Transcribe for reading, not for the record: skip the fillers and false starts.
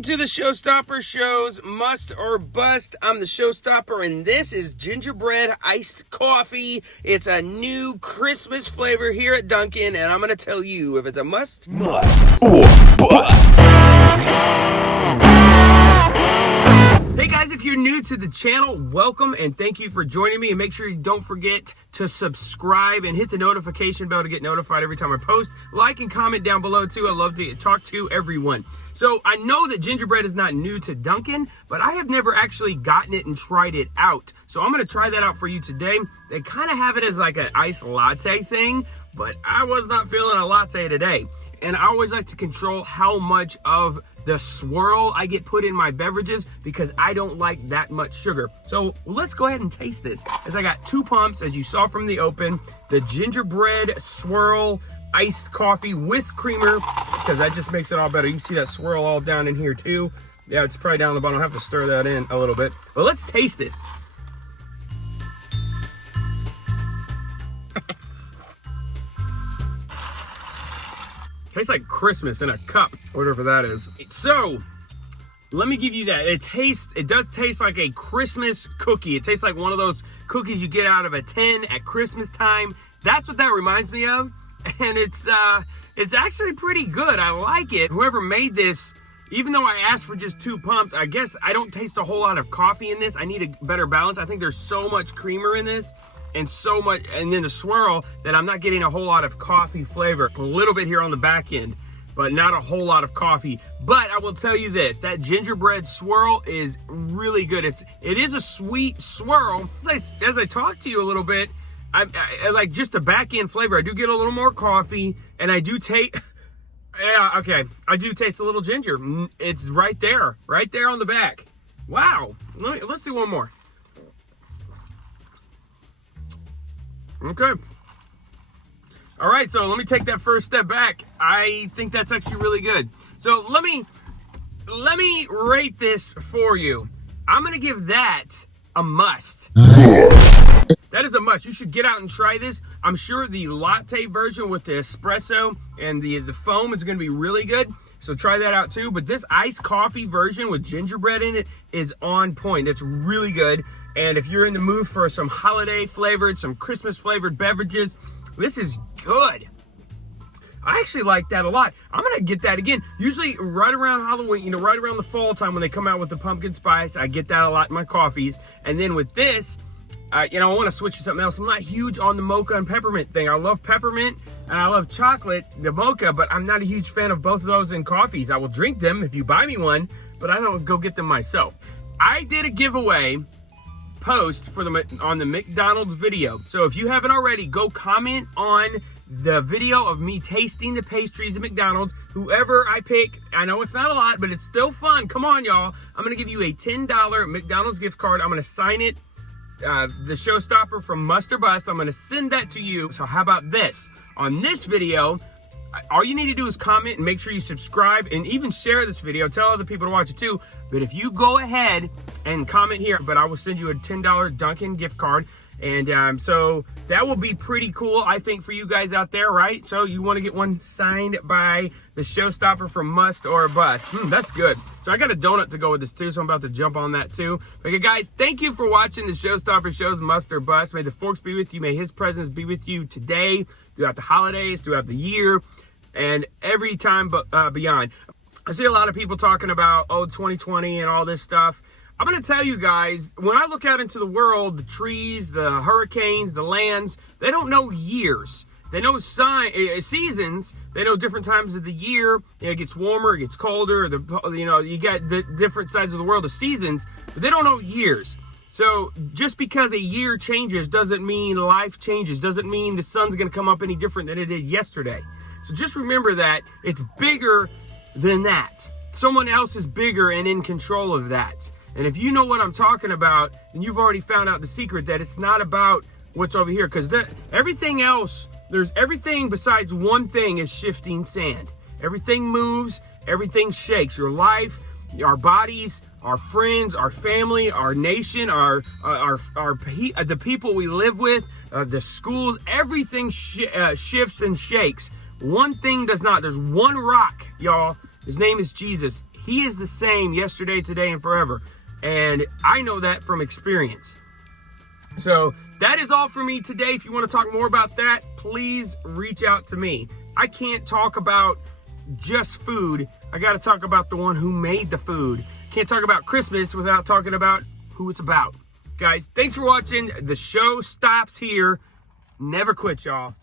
Welcome to the Showstopper Show's Must or Bust. I'm the Showstopper, and this is gingerbread iced coffee. It's a new Christmas flavor here at Dunkin', and I'm going to tell you if it's a must or bust. Hey guys, if you're new to the channel, welcome and thank you for joining me. And make sure you don't forget to subscribe and hit the notification bell to get notified every time I post. Like and comment down below too. I love to talk to everyone. So I know that gingerbread is not new to Dunkin', but I have never actually gotten it and tried it out. So I'm going to try that out for you today. They kind of have it as like an iced latte thing, but I was not feeling a latte today. And I always like to control how much of the swirl I get put in my beverages because I don't like that much sugar. So let's go ahead and taste this. As I got 2 pumps, as you saw from the open, the gingerbread swirl iced coffee with creamer, because that just makes it all better. You can see that swirl all down in here too. Yeah, it's probably down the bottom. I'll have to stir that in a little bit. But let's taste this. Tastes like Christmas in a cup, whatever that is. So, let me give you that. It does taste like a Christmas cookie. It tastes like one of those cookies you get out of a tin at Christmas time. That's what that reminds me of. And it's actually pretty good. I like it. Whoever made this, even though I asked for just 2 pumps, I guess I don't taste a whole lot of coffee in this. I need a better balance. I think there's so much creamer in this and so much, and then the swirl, that I'm not getting a whole lot of coffee flavor. A little bit here on the back end, but not a whole lot of coffee. But I will tell you this, that gingerbread swirl is really good. It is a sweet swirl. As I talk to you a little bit, I like just the back end flavor. I do get a little more coffee, and I do taste, yeah, okay, I do taste a little ginger. It's right there on the back. Wow, let's do one more. Okay. All right, so let me take that first step back. I think that's actually really good. So let me rate this for you. I'm gonna give that a must. That is a must. You should get out and try this. I'm sure the latte version with the espresso and the foam is gonna be really good. So try that out too. But this iced coffee version with gingerbread in it is on point. It's really good. And if you're in the mood for some holiday flavored, some Christmas flavored beverages, this is good. I actually like that a lot. I'm gonna get that again. Usually right around Halloween, right around the fall time when they come out with the pumpkin spice, I get that a lot in my coffees. And then with this, I want to switch to something else. I'm not huge on the mocha and peppermint thing. I love peppermint and I love chocolate, the mocha, but I'm not a huge fan of both of those in coffees. I will drink them if you buy me one, but I don't go get them myself. I did a giveaway post on the McDonald's video. So if you haven't already, go comment on the video of me tasting the pastries at McDonald's. Whoever I pick, I know it's not a lot, but it's still fun. Come on, y'all. I'm going to give you a $10 McDonald's gift card. I'm going to sign it. The Showstopper from Must or Bust. I'm going to send that to you. So how about this? On this video, all you need to do is comment and make sure you subscribe and even share this video. Tell other people to watch it too. But if you go ahead and comment here, but I will send you a $10 Dunkin' gift card. And so that will be pretty cool, I think, for you guys out there, right? So you want to get one signed by the Showstopper from Must or Bust. That's good. So I got a donut to go with this too, so I'm about to jump on that too. Okay, guys, thank you for watching the Showstopper Show's Must or Bust. May the forks be with you. May his presence be with you today, throughout the holidays, throughout the year, and every time beyond. I see a lot of people talking about, 2020 and all this stuff. I'm going to tell you guys, when I look out into the world, the trees, the hurricanes, the lands, they don't know years. They know seasons. They know different times of the year. It gets warmer, it gets colder. You got the different sides of the world, the seasons, but they don't know years. So just because a year changes doesn't mean life changes. Doesn't mean the sun's going to come up any different than it did yesterday. So just remember that it's bigger than that. Someone else is bigger and in control of that. And if you know what I'm talking about, then you've already found out the secret that it's not about what's over here. Because everything else, there's everything besides one thing is shifting sand. Everything moves, everything shakes. Your life, our bodies, our friends, our family, our nation, the people we live with, the schools, everything shifts and shakes. One thing does not. There's one rock, y'all. His name is Jesus. He is the same yesterday, today, and forever. And I know that from experience. So that is all for me today. If you want to talk more about that, please reach out to me. I can't talk about just food. I got to talk about the one who made the food. Can't talk about Christmas without talking about who it's about. Guys, thanks for watching. The show stops here. Never quit, y'all.